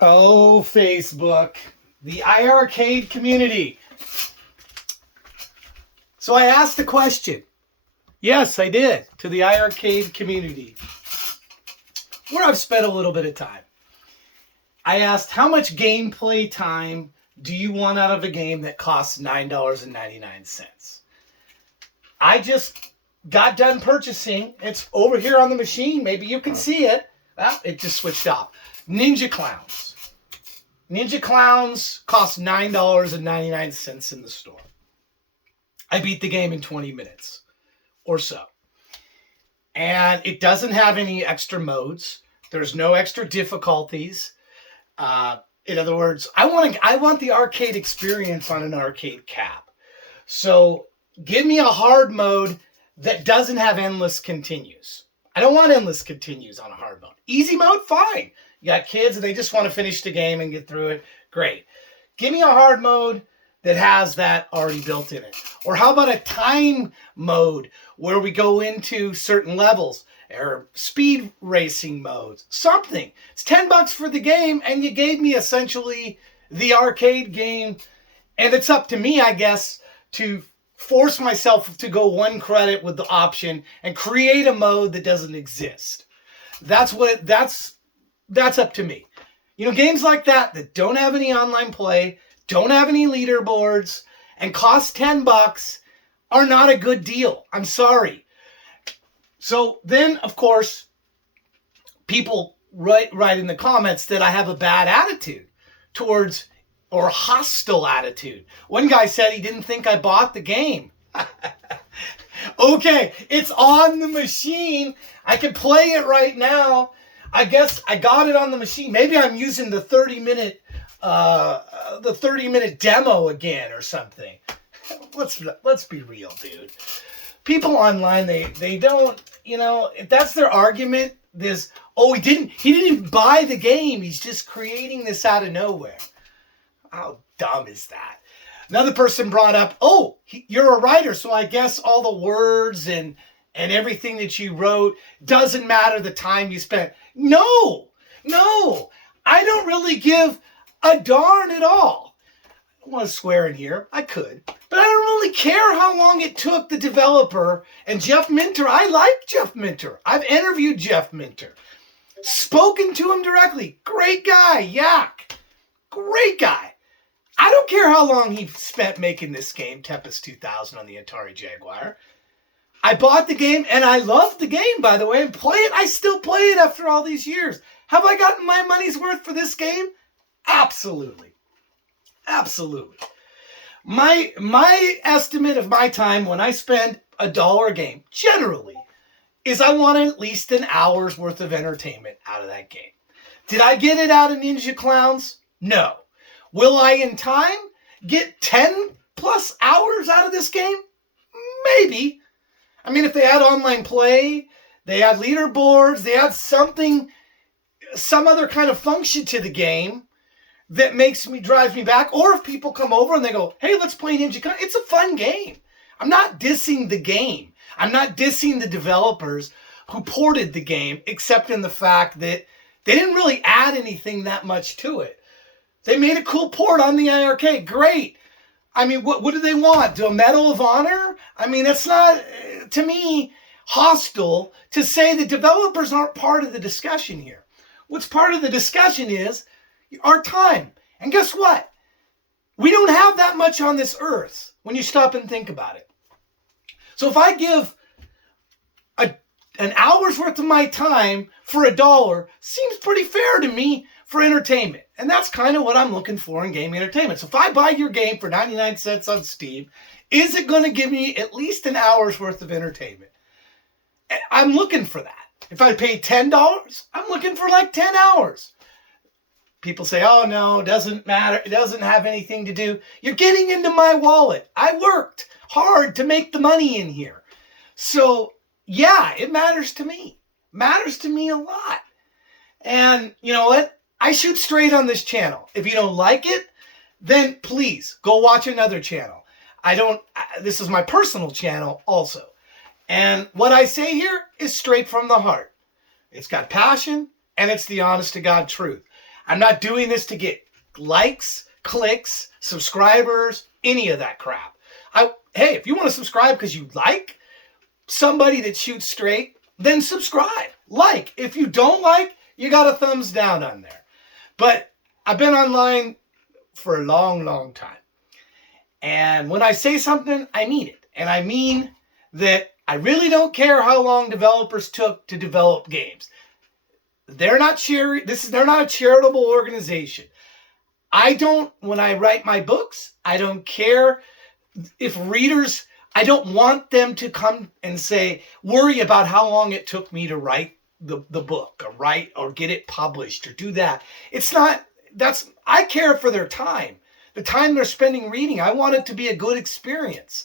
Oh, Facebook, the iArcade community. So I asked the question. Yes, I did, to the iArcade community, where I've spent a little bit of time. I asked, how much gameplay time do you want out of a game that costs $9.99? I just got done purchasing. It's over here on the machine. Maybe you can see it. Well, it just switched off. Ninja Clowns. Ninja Clowns cost $9.99 in the store. I beat the game in 20 minutes or so. And it doesn't have any extra modes. There's no extra difficulties. In other words, I want the arcade experience on an arcade cap. So give me a hard mode that doesn't have endless continues. I don't want endless continues on a hard mode. Easy mode, fine. You got kids and they just want to finish the game and get through it. Great. Give me a hard mode that has that already built in it. Or how about a time mode where we go into certain levels or speed racing modes? Something. It's $10 for the game and you gave me essentially the arcade game, and it's up to me, I guess, to force myself to go one credit with the option and create a mode that doesn't exist. That's up to me. Games like that don't have any online play, don't have any leaderboards, and cost $10 are not a good deal. I'm sorry. So then, of course, people write in the comments that I have a bad attitude towards, or hostile attitude. One guy said he didn't think I bought the game. Okay, it's on the machine. I can play it right now. I guess I got it on the machine. Maybe I'm using the 30-minute demo again or something. Let's be real, dude. People online, they don't, if that's their argument, he didn't buy the game. He's just creating this out of nowhere. How dumb is that? Another person brought up, you're a writer, so I guess all the words and everything that you wrote doesn't matter the time you spent. No, I don't really give a darn at all. I don't want to swear in here. I could. But I don't really care how long it took the developer and Jeff Minter. I like Jeff Minter. I've interviewed Jeff Minter. Spoken to him directly. Great guy. Yak. Great guy. I don't care how long he spent making this game, Tempest 2000 on the Atari Jaguar. I bought the game, and I love the game, by the way, and play it. I still play it after all these years. Have I gotten my money's worth for this game? Absolutely. Absolutely. My estimate of my time when I spend $1 a game, generally, is I want at least an hour's worth of entertainment out of that game. Did I get it out of Ninja Clowns? No. Will I, in time, get 10 plus hours out of this game? Maybe. I mean, if they had online play, they had leaderboards, they had some other kind of function to the game that drives me back. Or if people come over and they go, hey, let's play Ninja Clowns. It's a fun game. I'm not dissing the game. I'm not dissing the developers who ported the game, except in the fact that they didn't really add anything that much to it. They made a cool port on the iArcade. Great. I mean, what do they want? Do a Medal of Honor? I mean, that's not, to me, hostile to say the developers aren't part of the discussion here. What's part of the discussion is our time. And guess what? We don't have that much on this earth when you stop and think about it. So if I give an hour's worth of my time for $1, seems pretty fair to me for entertainment. And that's kind of what I'm looking for in gaming entertainment. So if I buy your game for 99 cents on Steam, is it going to give me at least an hour's worth of entertainment? I'm looking for that. If I pay $10, I'm looking for like 10 hours. People say, oh no, it doesn't matter. It doesn't have anything to do. You're getting into my wallet. I worked hard to make the money in here. So yeah, it matters to me. Matters to me a lot. And you know what? I shoot straight on this channel. If you don't like it, then please go watch another channel. This is my personal channel also. And what I say here is straight from the heart. It's got passion and it's the honest to God truth. I'm not doing this to get likes, clicks, subscribers, any of that crap. Hey, if you want to subscribe because you like somebody that shoots straight, then subscribe. Like. If you don't like, you got a thumbs down on there. But I've been online for a long, long time. And when I say something, I mean it. And I mean that I really don't care how long developers took to develop games. They're not a charitable organization. When I write my books, I don't care if readers, I don't want them to come and worry about how long it took me to write the book or get it published or do that. I care for their time, the time they're spending reading. I want it to be a good experience.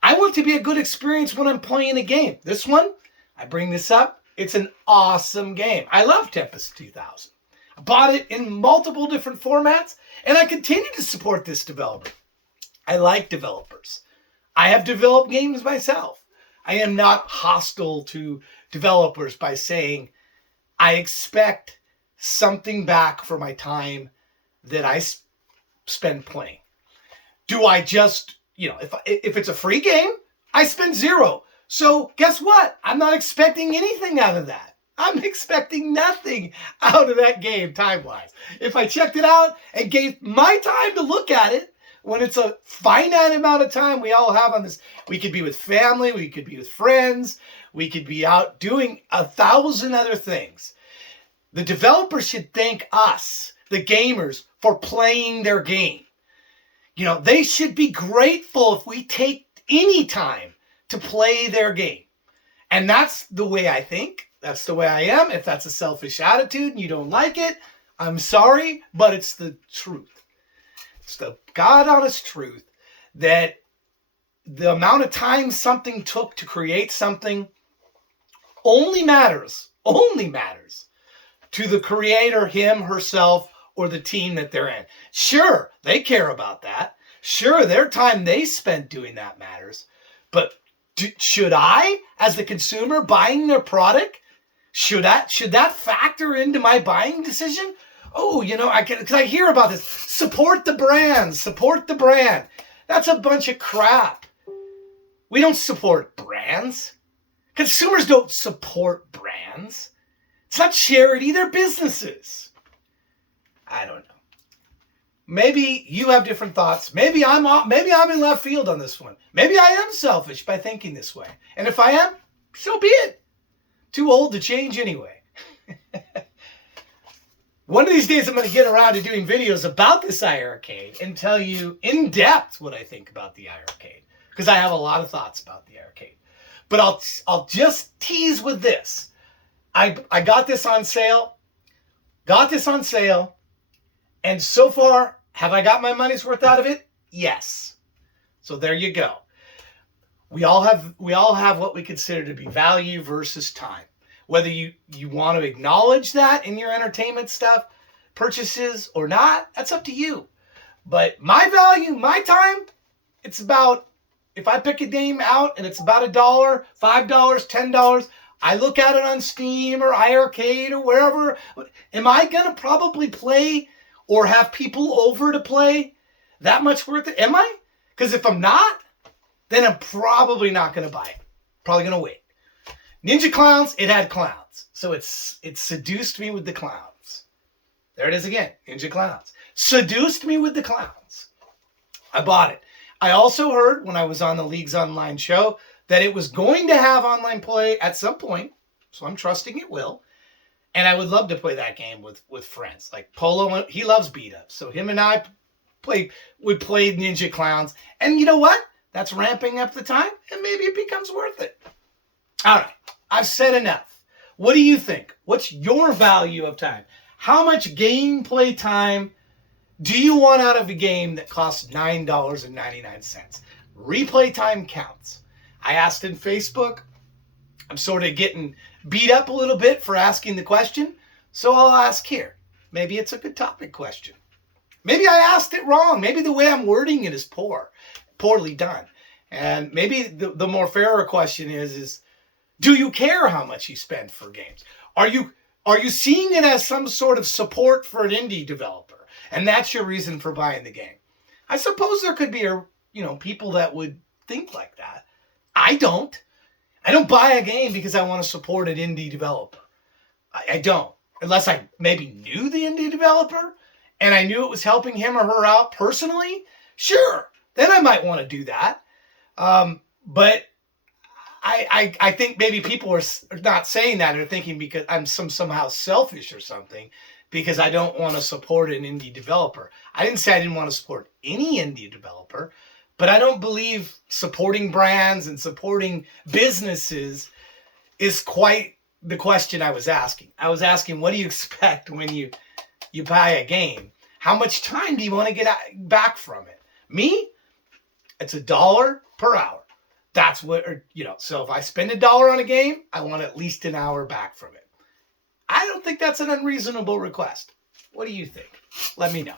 I want it to be a good experience when I'm playing a game. This one, I bring this up. It's an awesome game. I love Tempest 2000. I bought it in multiple different formats, and I continue to support this developer. I like developers. I have developed games myself. I am not hostile to developers by saying I expect something back for my time that I spend playing. Do I just, if it's a free game, I spend $0. So guess what? I'm not expecting anything out of that. I'm expecting nothing out of that game time-wise. If I checked it out and gave my time to look at it, when it's a finite amount of time we all have on this, we could be with family, we could be with friends, we could be out doing 1,000 other things. The developers should thank us, the gamers, for playing their game. They should be grateful if we take any time to play their game. And that's the way I think. That's the way I am. If that's a selfish attitude and you don't like it, I'm sorry, but it's the truth. It's the God honest truth that the amount of time something took to create something only matters to the creator, him, herself, or the team that they're in. Sure, they care about that. Sure, their time they spent doing that matters. But should I, as the consumer buying their product, should that factor into my buying decision? Oh, because I hear about this. Support the brand. That's a bunch of crap. We don't support brands. Consumers don't support brands. It's not charity, they're businesses. I don't know. Maybe you have different thoughts. Maybe I'm in left field on this one. Maybe I am selfish by thinking this way. And if I am, so be it. Too old to change anyway. One of these days I'm going to get around to doing videos about this iArcade and tell you in depth what I think about the iArcade. Because I have a lot of thoughts about the iArcade. But I'll just tease with this. I got this on sale. And so far, have I got my money's worth out of it? Yes. So there you go. We all have what we consider to be value versus time. Whether you want to acknowledge that in your entertainment stuff, purchases or not, that's up to you. But my value, my time, it's about, if I pick a game out and it's about $1, $5, $10, I look at it on Steam or iArcade or wherever. Am I going to probably play or have people over to play that much worth it? Am I? Because if I'm not, then I'm probably not going to buy it. Probably going to wait. Ninja Clowns, it had clowns. So it seduced me with the clowns. There it is again. Ninja Clowns. Seduced me with the clowns. I bought it. I also heard when I was on the League's online show that it was going to have online play at some point. So I'm trusting it will. And I would love to play that game with friends. Like Polo, he loves beat ups. So him and I would play Ninja Clowns. And you know what? That's ramping up the time. And maybe it becomes worth it. All right. I've said enough. What do you think? What's your value of time? How much gameplay time do you want out of a game that costs $9.99? Replay time counts. I asked in Facebook. I'm sort of getting beat up a little bit for asking the question, so I'll ask here. Maybe it's a good topic question. Maybe I asked it wrong. Maybe the way I'm wording it is poorly done. And maybe the more fairer question is do you care how much you spend for games? Are Are you seeing it as some sort of support for an indie developer? And that's your reason for buying the game. I suppose there could be people that would think like that. I don't. I don't buy a game because I want to support an indie developer. I don't. Unless I maybe knew the indie developer and I knew it was helping him or her out personally. Sure. Then I might want to do that. But I think maybe people are not saying that. They're thinking because I'm somehow selfish or something because I don't want to support an indie developer. I didn't say I didn't want to support any indie developer, but I don't believe supporting brands and supporting businesses is quite the question I was asking. I was asking, what do you expect when you buy a game? How much time do you want to get back from it? Me, it's $1 per hour. That's what, so if I spend $1 on a game, I want at least an hour back from it. I don't think that's an unreasonable request. What do you think? Let me know.